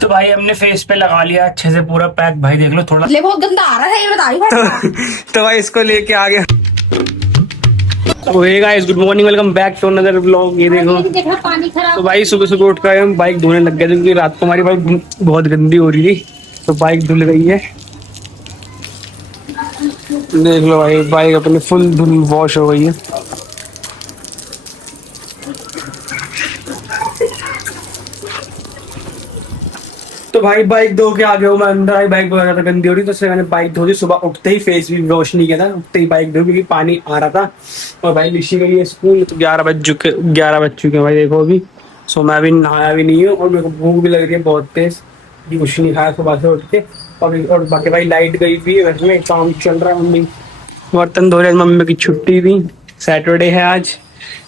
तो भाई हमने फेस पे लगा लिया अच्छे से पूरा पैक। भाई देख लो थोड़ा ले बहुत गंदा आ रहा है ये बता रही तो भाई इसको लेके आ गया। तो hey guys, good morning, welcome back to another vlog. ये देखो पानी खराब। तो भाई सुबह सुबह उठ कर हम बाइक धोने लग गए थे क्योंकि रात को हमारी बाइक बहुत गंदी हो रही थी, तो बाइक धुल गई है। देख लो भाई, बाइक अपनी फुल धुल वॉश हो गई है। तो भाई बाइक धो के आ गया हूँ मैं अंदर। आई बाइक बहुत ज्यादा गंदी हो रही, तो इसलिए मैंने बाइक धो दी। सुबह उठते ही फेस भी वॉश नहीं किया था, उठते ही बाइक धो क्योंकि पानी आ रहा था। और भाई ऋषि गई है स्कूल, तो 11 बज चुके हैं भाई देखो अभी। सो मैं अभी नहाया भी नहीं हूँ और मेरे को भूख भी लग रही है बहुत तेज, कुछ नहीं खाया सुबह से उठ के। और बाकी भाई लाइट गई हुई है, वैसे में काम चल रहा है। मम्मी बर्तन धो रहे, मम्मी की छुट्टी थी, सैटरडे है आज।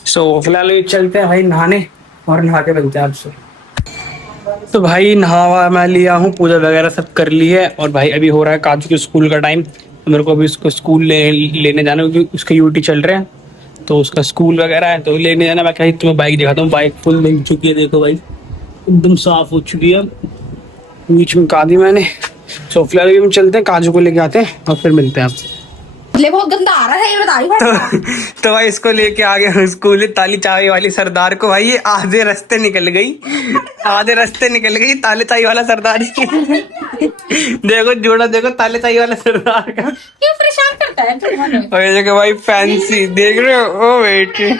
सो फिलहाल चलते हैं भाई नहाने और नहा के मिलते हैं आपसे। तो भाई नहावा मैं लिया हूँ, पूजा वगैरह सब कर ली है। और भाई अभी हो रहा है काजू के स्कूल का टाइम। मेरे को अभी उसको स्कूल लेने जाना है क्योंकि उसके यूटी चल रहे हैं, तो उसका स्कूल वगैरह है तो लेने जाना। मैं कहीं तुम्हें बाइक दिखाता हूँ, बाइक फुल लग चुकी है, देखो भाई एकदम साफ हो चुकी है, बीच में काटी मैंने। तो फिलहाल अभी हम चलते हैं, काजू को लेके आते हैं और फिर मिलते हैं आपसे। ले बहुत गंदा आ रहा है ये बता रही तो भाई इसको लेके आ गया स्कूल, ताली चाय वाली सरदार को। भाई ये आधे रास्ते निकल गई, ताले चाय वाला सरदार देखो जोड़ा, देखो ताले चाय वाला सरदार का क्यों परेशान करता है और ये देखो भाई फैंसी, देख रहे हो ओ बेटे।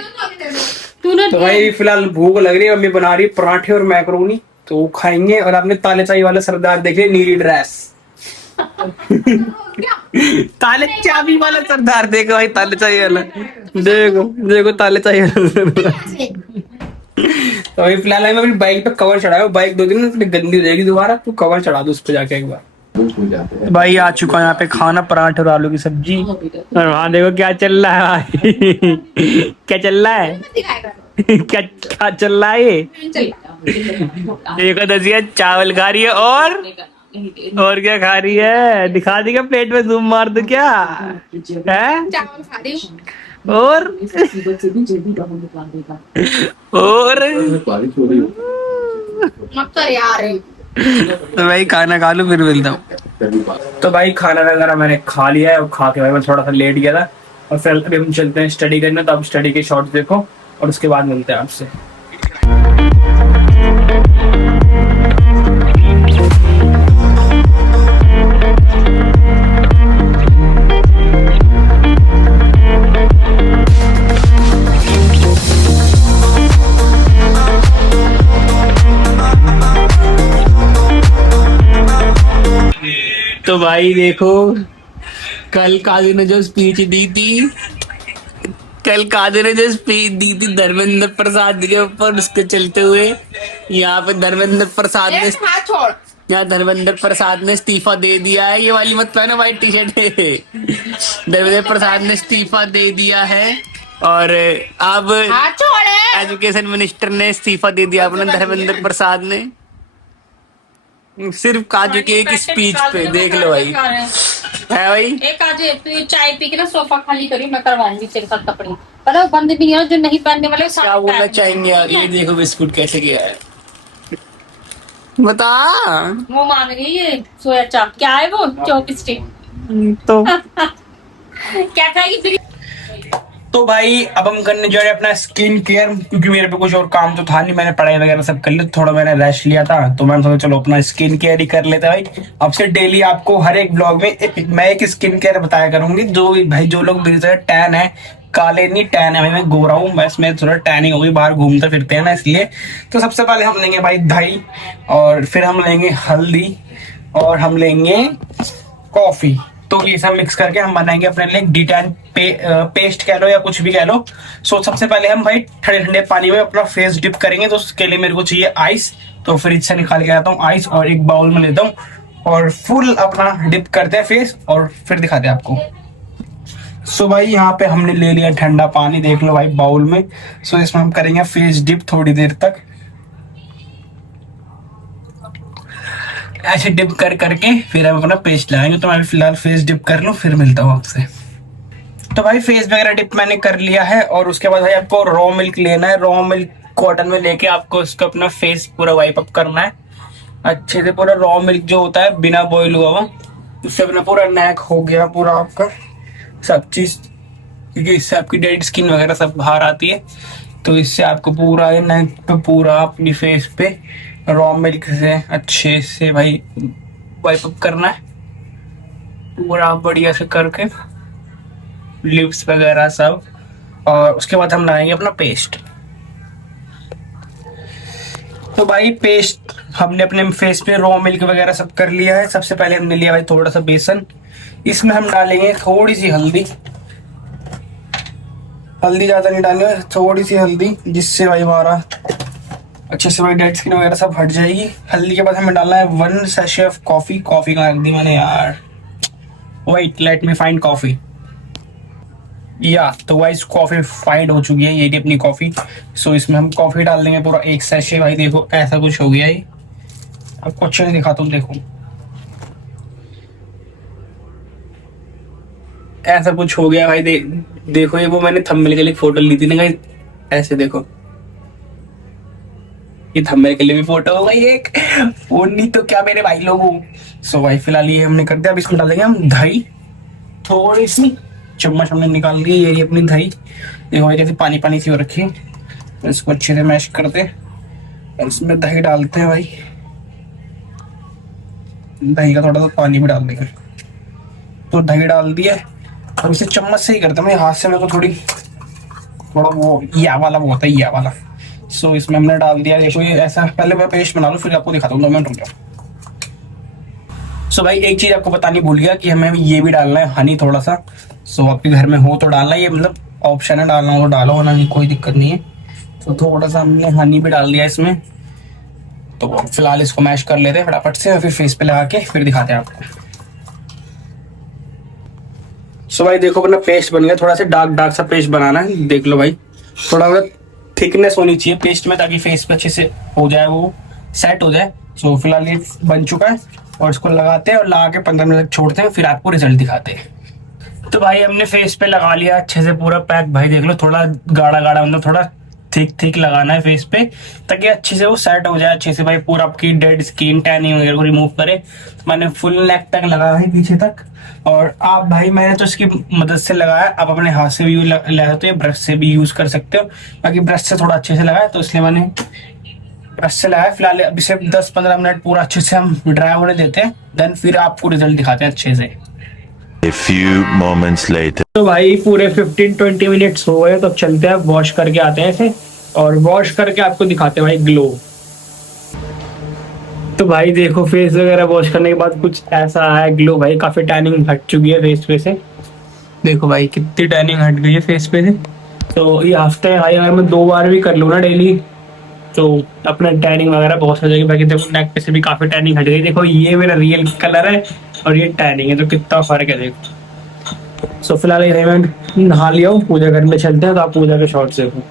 तो भाई फिलहाल भूख लग रही है, मम्मी बना रही है पराठे और मैक्रोनी, तो वो खाएंगे। और आपने ताले चाय वाला सरदार देखे, नीली ड्रेस ताले चाबी वाला सरदार देखो भाई, ताले चाय वाला देखो, देखो ताले चाय वाला सरदार। तो भाई फिलहाल मैं अपनी बाइक पे कवर चढ़ाया, बाइक 2 दिन में गंदी हो जाएगी दोबारा, तो कवर चढ़ा दो उस पे जाके एक बार। भाई आ चुका है यहाँ पे खाना, पराठे और आलू की सब्जी। और वहाँ देखो क्या चल रहा है भाई क्या चल रहा है क्या चल रहा है ये। देखो दसिया चावल खा रही है और क्या खा रही है, दिखा दी क्या प्लेट में, जूम मार दो क्या है। चावल खा रही हूँ और मत कर यार। तो भाई खाना खा लो फिर मिलता हूँ। तो भाई खाना वगैरह मैंने खा लिया है, और खा के भाई मैं थोड़ा सा लेट गया था। और फिर अभी हम चलते हैं स्टडी करने, तो आप स्टडी के शॉर्ट्स देखो और उसके बाद मिलते हैं आपसे। तो भाई देखो, कल काजू ने जो स्पीच दी थी, धर्मेंद्र प्रसाद के ऊपर, उसके चलते हुए यहाँ पे धर्मेंद्र प्रसाद ने इस्तीफा दे दिया है। ये वाली मत पहनो, वाइट टी शर्ट धर्मेंद्र प्रसाद ने इस्तीफा दे दिया है। और अब एजुकेशन मिनिस्टर ने इस्तीफा दे दिया अपने धर्मेंद्र प्रसाद ने, सिर्फ काजू के एक स्पीच पे। देख लो भाई, है भाई एक काजू, तू चाय पी के ना सोफा खाली करी, मैं करवाऊंगी तेरे साथ कपड़े। पता बंद भी है जो नहीं पहनने वाले। क्या बोलना चाहेंगे ये देखो बिस्कुट कैसे गया है, बता। वो मांग रही है सोया चाप, क्या है वो, चॉपस्टिक तो क्या खाएगी फिर। तो भाई अब हम करने जा रहे हैं अपना स्किन केयर, क्योंकि मेरे पे कुछ और काम तो था नहीं, मैंने पढ़ाई वगैरह सब कर लिया, थोड़ा मैंने रेस्ट लिया था, तो मैंने सोचा चलो अपना स्किन केयर ही कर लेते हैं भाई। अब से डेली आपको हर एक ब्लॉग में मैं एक स्किन केयर बताया करूंगी। जो लोग मेरी तरह टैन है, काले नहीं टैन है भाई, मैं गोरा हूँ, बस मैं थोड़ा टैनिंग होगी, बाहर घूमते फिरते हैं ना इसलिए। तो सबसे पहले हम लेंगे भाई दही, और फिर हम लेंगे हल्दी, और हम लेंगे कॉफी। तो ये सब मिक्स करके हम बनाएंगे अपने लिए डिटैन पेस्ट कह लो या कुछ भी कह लो। सो सबसे पहले हम भाई ठंडे ठंडे पानी में अपना फेस डिप करेंगे, तो उसके लिए मेरे को चाहिए आइस। तो फ्रिज से निकाल के आता हूँ आइस, और एक बाउल में लेता हूँ और फुल अपना डिप करते हैं फेस, और फिर दिखाते हैं आपको। सो भाई यहाँ पे हमने ले लिया ठंडा पानी, देख लो भाई बाउल में। सो इसमें हम करेंगे फेस डिप थोड़ी देर तक, ऐसे डिप करके फिर हम अपना पेस्ट लगाएंगे। तो मैं फिलहाल फेस डिप कर लूं, फिर मिलता हूँ आपसे। तो भाई फेस वगैरह डिप मैंने कर लिया है, और उसके बाद भाई आपको रॉ मिल्क लेना है। रॉ मिल्क कॉटन में लेके आपको उसको अपना फेस पूरा वाइप अप करना है। अच्छे से पूरा रॉ मिल्क जो होता है बिना बॉईल हुआ हुआ, उससे अपना पूरा नेक हो गया पूरा आपका सब चीज, क्योंकि इससे आपकी डेड स्किन वगैरह सब बाहर आती है। तो इससे आपको पूरा ये नेक पे पूरा अपनी फेस पे रॉ मिल्क से अच्छे से भाई वाइप अप करना है पूरा बढ़िया से करके, लिप्स वगैरह सब। और उसके बाद हम लगाएंगे अपना पेस्ट। तो भाई पेस्ट हमने अपने फेस पे रॉ मिल्क वगैरह सब कर लिया है। सबसे पहले हमने लिया भाई थोड़ा सा बेसन, इसमें हम डालेंगे थोड़ी सी हल्दी, हल्दी ज्यादा नहीं डालेंगे, थोड़ी सी हल्दी, जिससे भाई हमारा अच्छे से भाई डेड स्किन वगैरह सब हट जाएगी। हल्दी के बाद हमें डालना है 1 सैशे ऑफ कॉफी। कॉफी का रख दी मैंने यार, wait let me find coffee. या तो वाइस कॉफी फाइंड हो चुकी है, ये थी अपनी कॉफी। सो इसमें हम कॉफी डाल देंगे पूरा 1 सैशे। भाई देखो ऐसा कुछ हो गया ये, आपको अच्छे से दिखाता हूँ, देखो ऐसा कुछ हो गया भाई। देखो ये वो मैंने थंबनेल के लिए फोटो ली थी ना गाइस, ऐसे देखो, ये थंबनेल के लिए भी फोटो हो गई एक, वो नहीं तो क्या मेरे भाई लोगों। सो भाई फिलहाल ये हमने कर दिया। अब इसमें डालेंगे हम दही, थोड़ी सी चम्मच हमने निकाल ली, ये अपनी दही देखो भाई कैसे पानी पानी सी हो रखी है। तो इसको अच्छे से मैश करते और इसमें दही डालते हैं भाई, दही का थोड़ा सा पानी भी डाल देंगे। तो दही डाल दिया, अब इसे चम्मच से ही करते हैं, हाथ से मेरे को थोड़ा वो या वाला वो होता है, या वाला। सो इसमें हमने डाल दिया, देखो ये ऐसा। पहले मैं पेस्ट बना लूं फिर आपको दिखाता हूँ, 2 मिनट रुक जाओ। सो भाई एक चीज आपको बतानी भूल गया कि हमें ये भी डालना है हनी थोड़ा सा। सो आपके घर में हो तो डालना, ये मतलब ऑप्शन है, डालना हो तो डालो, वरना कोई दिक्कत नहीं है। तो थोड़ा सा हमने हनी भी डाल दिया इसमें। तो फिलहाल इसको मैश कर लेते हैं फटाफट से और फिर फेस पे लगा के फिर दिखाते हैं आपको। सो भाई देखो अपना पेस्ट बन गया, थोड़ा सा डार्क डार्क सा पेस्ट बनाना है, देख लो भाई। थोड़ा मतलब थिकनेस होनी चाहिए पेस्ट में, ताकि फेस पे अच्छे से हो जाए, वो सेट हो जाए। सो फिलहाल ये बन चुका है और इसको लगाते हैं और लगा के 15 मिनट तक छोड़ते हैं, फिर आपको रिजल्ट दिखाते हैं। तो भाई हमने फेस पे लगा लिया अच्छे से पूरा पैक। भाई देख लो थोड़ा गाढ़ा गाढ़ा, मतलब थोड़ा थिक थिक लगाना है फेस पे, ताकि अच्छे से वो सेट हो जाए अच्छे से भाई, पूरा आपकी डेड स्किन टैनिंग वगैरह को रिमूव करे। मैंने फुल नेक तक लगाया है पीछे तक। और आप भाई मैंने तो इसकी मदद से लगाया, आप अपने हाथ से भी लगा सकते हो, ब्रश से भी यूज कर सकते हो। बाकी ब्रश से थोड़ा अच्छे से लगाया तो इसलिए मैंने ब्रश से लगाया। फिलहाल अब इसे 10-15 मिनट पूरा अच्छे से हम ड्राई होने देते हैं, देन फिर आपको रिजल्ट दिखाते हैं अच्छे से। A few moments later. तो भाई पूरे 15-20 मिनट्स हो गए, तो अब चलते हैं वॉश करके आते हैं इसे, और वॉश करके आपको दिखाते हैं भाई ग्लो। तो भाई देखो फेस वगैरह वॉश करने के बाद कुछ ऐसा आया ग्लो। भाई काफी टैनिंग हट चुकी है फेस पे से, देखो भाई कितनी टैनिंग हट गई है फेस पे से। तो ये हफ्ते भाई अगर मैं 2 बार भी कर लूँ ना डेली, तो अपना टैनिंग वगैरह बहुत हो जाएगी। बाकी देखो नेक पे से भी काफी टैनिंग हट गई, देखो ये मेरा रियल कलर है और ये टैनिंग है, तो कितना फर्क है देखो। सो फिलहाल ये मैं नहा लिया हूँ, पूजा करने चलते हैं, तो आप पूजा के शॉर्ट्स देखो।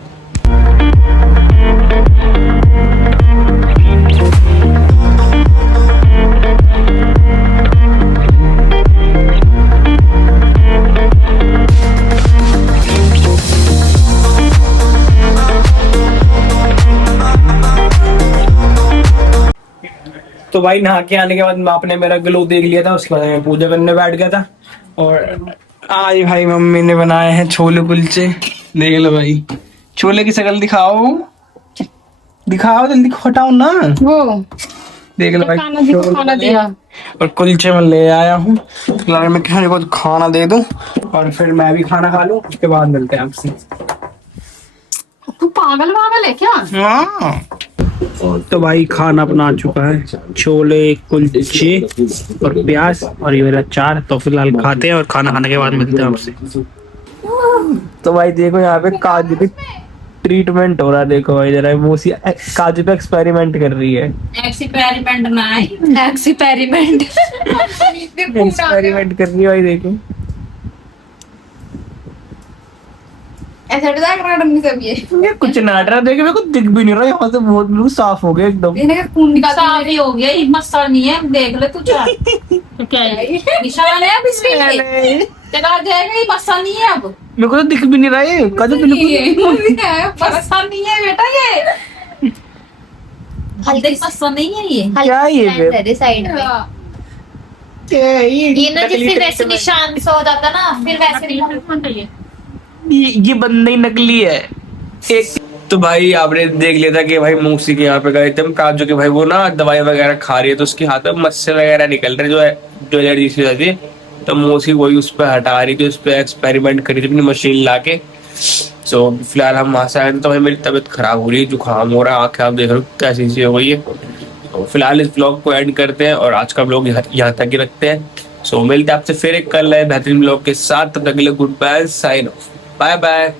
तो भाई नहा के आने के बाद आपने मेरा ग्लो देख लिया था, उसके बाद मैं पूजा करने बैठ गया था। और आज भाई मम्मी ने बनाए हैं छोले कुलचे, देख लो भाई। छोले की शक्ल दिखाओ, दिखाओ जल्दी, हटाओ ना वो देख लो भाई। खाना दिया और कुलचे मैं ले आया हूँ, तो मैं खाने को खाना दे दूं और फिर मैं भी खाना खा लूं, उसके बाद मिलते हैं आपसे। तू पागल वागल है क्या? हाँ तो भाई खाना अपना आ चुका है, छोले कुलचे और प्याज और ये मेरा अचार। तो फिलहाल खाते हैं और खाना खाने के बाद मिलते हैं आपसे। तो भाई देखो यहाँ पे काजू पे ट्रीटमेंट हो रहा है, देखो भाई जरा वो काजू पे एक्सपेरिमेंट कर रही है। एक्सपेरिमेंट ना है, एक्सपेरिमेंट एक्सपेरिमेंट कर रही है भाई, देखो ऐसा ये कुछ नाट रहा, देखो मेरे को दिख भी नहीं रहा, यहाँ से बहुत बिल्कुल साफ हो गया एकदम। साफ ही हो गया, ये मस्सा नहीं है, देख ले तू क्या है निशान है अब इसमें, चला जाएगा, ये मस्सा नहीं है अब। मेरे को तो दिख भी नहीं रहा है काजू, बिल्कुल मस्सा नहीं है बेटा ये। हल्दी मस्सा नहीं है ये। क्या ये फिर? साइड में ये ना जिससे वैसे निशान सा हो जाता ना, फिर वैसे नहीं। ये बंदा ही नकली है एक। तो भाई आपने देख लिया था कि भाई मौसी के यहाँ पे गए थे हम, काजू के भाई वो ना दवाई वगैरह खा रही है तो उसके हाथ में मस्से वगैरह निकल रहे जो एलर्जी सी हो जाती है। तो मौसी वही उस पर हटा रही थी, उस पर एक्सपेरिमेंट करी थी अपनी मशीन ला के। सो फिलहाल हम वहां से आए तो भाई मेरी तबीयत खराब हो रही है, जुकाम हो रहा है, आंखें आप देख रहे हो कैसी सी हो गई है। तो फिलहाल इस ब्लॉग को एंड करते हैं और आज का ब्लॉग यहाँ तक ही रखते हैं। सो मिलते हैं आपसे फिर एक कल नए बेहतरीन ब्लॉग के साथ, तब तक के लिए goodbye, sign off, bye bye.